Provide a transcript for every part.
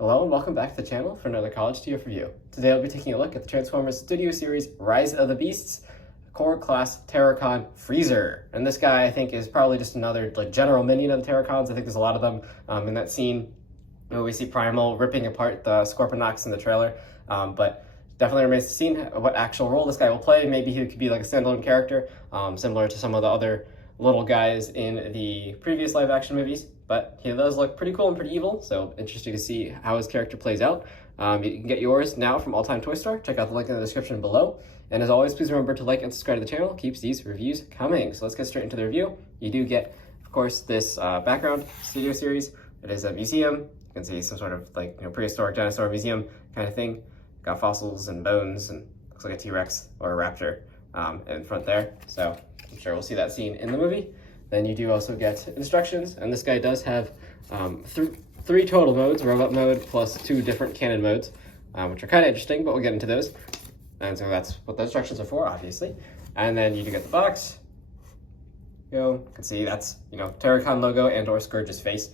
Hello and welcome back to the channel for another college tier review. Today I'll be taking a look at the Transformers Studio Series Rise of the Beasts Core Class Terrorcon Freezer. And this guy I think is probably just another general minion of the Terrorcons. I think there's a lot of them in that scene. We see Primal ripping apart the Scorponok in the trailer, but definitely remains to see what actual role this guy will play. Maybe he could be like a standalone character, similar to some of the other little guys in the previous live action movies. But he does look pretty cool and pretty evil, so interesting to see how his character plays out. You can get yours now from All Time Toy Store. Check out the link in the description below. And as always, please remember to like and subscribe to the channel. Keeps these reviews coming. So let's get straight into the review. You do get, of course, this background Studio Series. It is a museum. You can see some sort of prehistoric dinosaur museum kind of thing. Got fossils and bones and looks like a T-Rex or a raptor in front there. So I'm sure we'll see that scene in the movie. Then you do also get instructions, and this guy does have three total modes, robot mode plus 2 different cannon modes, which are kind of interesting, but we'll get into those. And so that's what the instructions are for, obviously. And then you do get the box. You can see that's, Terrorcon logo and or Scourge's face.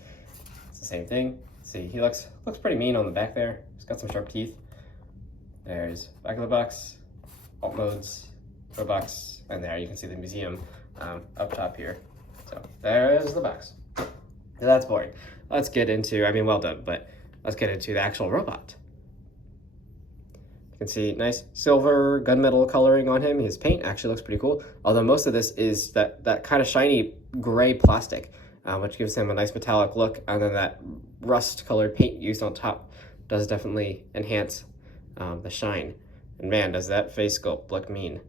It's the same thing. See, he looks pretty mean on the back there. He's got some sharp teeth. There's back of the box, alt modes, box, and there you can see the museum up top here. So there's the box. So that's boring. Let's get into, well done, but let's get into the actual robot. You can see nice silver gunmetal coloring on him. His paint actually looks pretty cool, although most of this is that kind of shiny gray plastic, which gives him a nice metallic look, and then that rust colored paint used on top does definitely enhance the shine. And man, does that face sculpt look mean.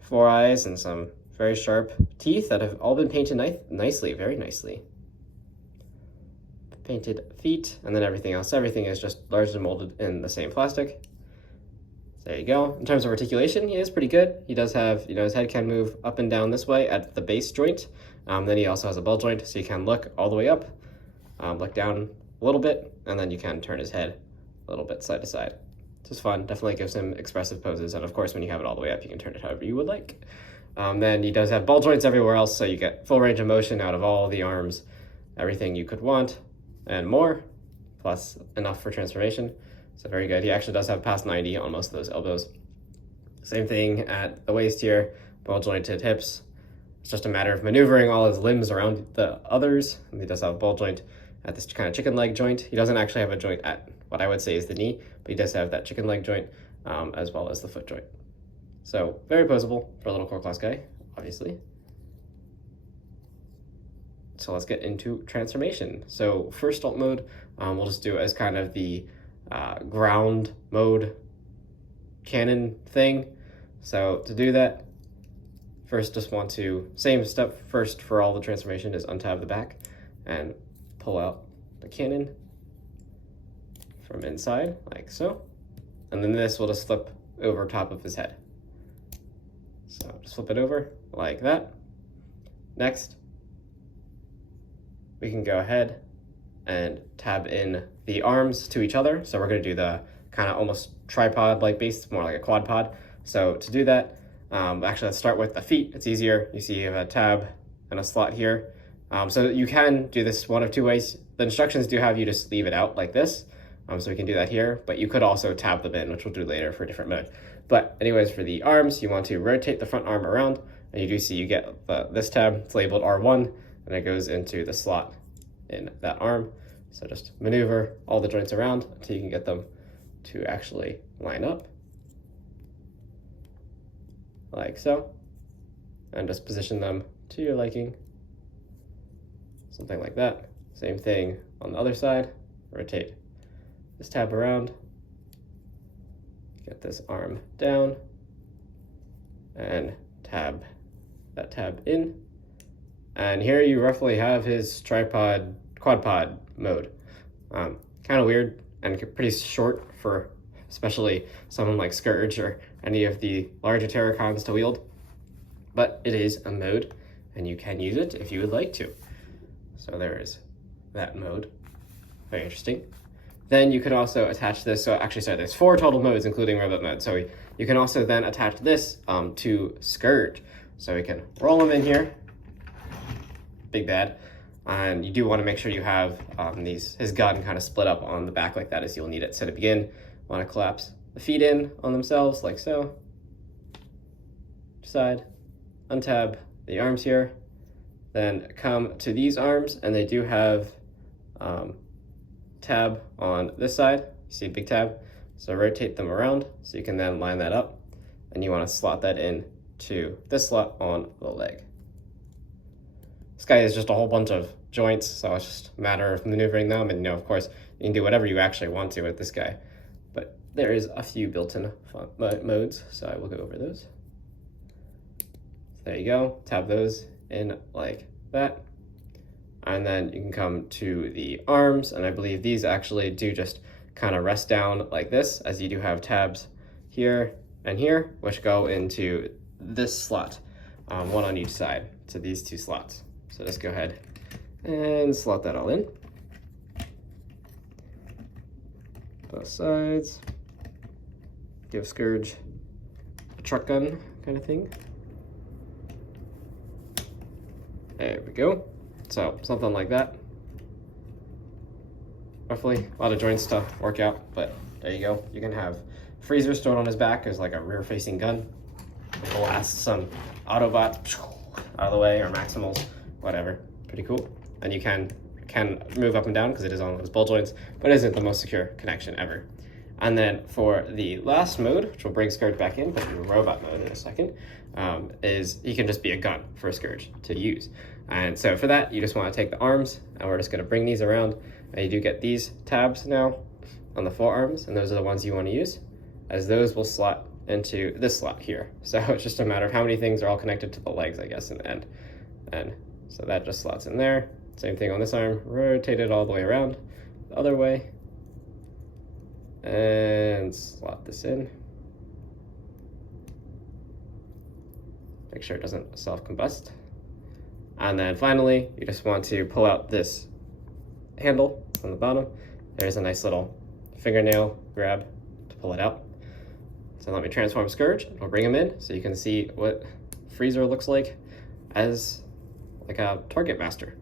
4 eyes and some very sharp teeth that have all been painted nicely, very nicely. Painted feet, and then everything else. Everything is just largely molded in the same plastic. So there you go. In terms of articulation, he is pretty good. He does have, his head can move up and down this way at the base joint. Then he also has a ball joint, so you can look all the way up, look down a little bit, and then you can turn his head a little bit side to side. It's just fun. Definitely gives him expressive poses, and of course, when you have it all the way up, you can turn it however you would like. Then he does have ball joints everywhere else, so you get full range of motion out of all the arms, everything you could want, and more, plus enough for transformation. So very good. He actually does have past 90 on most of those elbows. Same thing at the waist here, ball jointed hips. It's just a matter of maneuvering all his limbs around the others. And he does have a ball joint at this kind of chicken leg joint. He doesn't actually have a joint at what I would say is the knee, but he does have that chicken leg joint as well as the foot joint. So very posable for a little core class guy, obviously. So let's get into transformation. So first alt mode, we'll just do as kind of the ground mode cannon thing. So to do that, first just want to, same step first for all the transformation is untab the back and pull out the cannon from inside like so. And then this will just flip over top of his head. So just flip it over like that. Next, we can go ahead and tab in the arms to each other. So we're going to do the kind of almost tripod-like base, more like a quad pod. So to do that, actually let's start with the feet. It's easier. You see you have a tab and a slot here. So you can do this one of 2 ways. The instructions do have you just leave it out like this. So we can do that here, but you could also tab them in, which we'll do later for a different mode. But anyways, for the arms, you want to rotate the front arm around, and you do see you get this tab. It's labeled R1, and it goes into the slot in that arm. So just maneuver all the joints around until you can get them to actually line up, like so, and just position them to your liking, something like that. Same thing on the other side, rotate this tab around, get this arm down, and tab that tab in. And here you roughly have his tripod, quad pod mode. Kind of weird and pretty short for especially someone like Scourge or any of the larger Terrorcons to wield. But it is a mode, and you can use it if you would like to. So there is that mode. Very interesting. Then you could also attach this, so actually, sorry, there's 4 total modes, including robot mode. So you can also then attach this to Scourge. So we can roll him in here, big bad, And you do want to make sure you have his gun kind of split up on the back like that, as you'll need it. So to begin, want to collapse the feet in on themselves like so. Side, untab the arms here, then come to these arms, and they do have tab on this side. You see a big tab, so rotate them around so you can then line that up, and you want to slot that in to this slot on the leg. This guy is just a whole bunch of joints, so it's just a matter of maneuvering them, and of course you can do whatever you actually want to with this guy, but there is a few built-in modes, so I will go over those. There you go, tab those in like that. And then you can come to the arms, and I believe these actually do just kind of rest down like this, as you do have tabs here and here, which go into this slot, one on each side, to these two slots. So just go ahead and slot that all in. Both sides. Give Scourge a truck gun kind of thing. There we go. So something like that. Roughly, a lot of joints to work out, but there you go. You can have Freezer stored on his back as like a rear-facing gun. Blast some Autobot out of the way, or Maximals, whatever. Pretty cool. And you can move up and down because it is on those ball joints, but it isn't the most secure connection ever. And then for the last mode, which will bring Scourge back in, but in robot mode in a second, is he can just be a gun for Scourge to use. And so for that, you just want to take the arms, and we're just going to bring these around, and you do get these tabs now on the forearms, and those are the ones you want to use, as those will slot into this slot here. So it's just a matter of how many things are all connected to the legs, I guess, in the end. And so that just slots in there. Same thing on this arm, rotate it all the way around, the other way, and slot this in. Make sure it doesn't self-combust. And then finally, you just want to pull out this handle on the bottom. There's a nice little fingernail grab to pull it out. So let me transform Scourge. We'll bring him in so you can see what Freezer looks like as like a target master.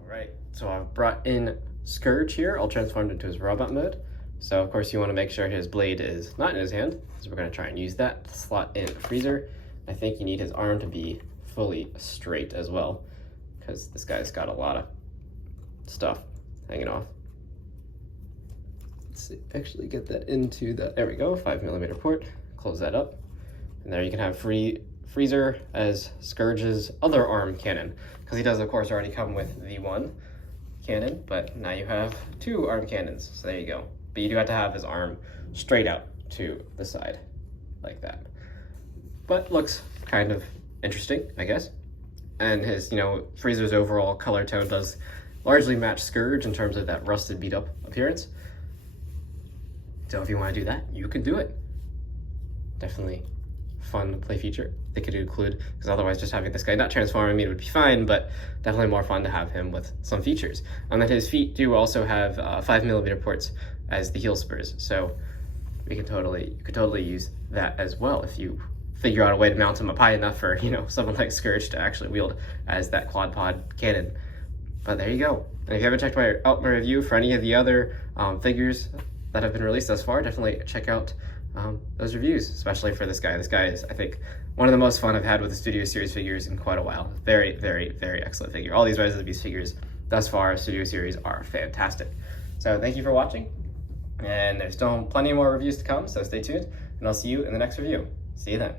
All right, so I've brought in Scourge here. I'll transform into his robot mode. So of course you want to make sure his blade is not in his hand, so we're going to try and use that to slot in Freezer. I think you need his arm to be fully straight as well, because this guy's got a lot of stuff hanging off. Let's see, actually get that into the, there we go, 5mm port. Close that up, and there you can have Freezer as Scourge's other arm cannon, because he does of course already come with the one cannon, but now you have two arm cannons, so there you go. But you do have to have his arm straight out to the side like that. But looks kind of interesting, I guess. And his, Freezer's overall color tone does largely match Scourge in terms of that rusted, beat up appearance. So if you want to do that, you can do it. Definitely fun to play feature. They could include, because otherwise just having this guy not transforming me would be fine, but definitely more fun to have him with some features. And that his feet do also have 5mm ports as the heel spurs. So you could totally use that as well if you figure out a way to mount him up high enough for, someone like Scourge to actually wield as that quad pod cannon. But there you go. And if you haven't checked out my review for any of the other figures that have been released thus far, definitely check out those reviews, especially for this guy. This guy is, I think, one of the most fun I've had with the Studio Series figures in quite a while. Very, very, very excellent figure. All these Rise of the Beast figures thus far, Studio Series, are fantastic. So thank you for watching, and there's still plenty more reviews to come, so stay tuned, and I'll see you in the next review. See you then.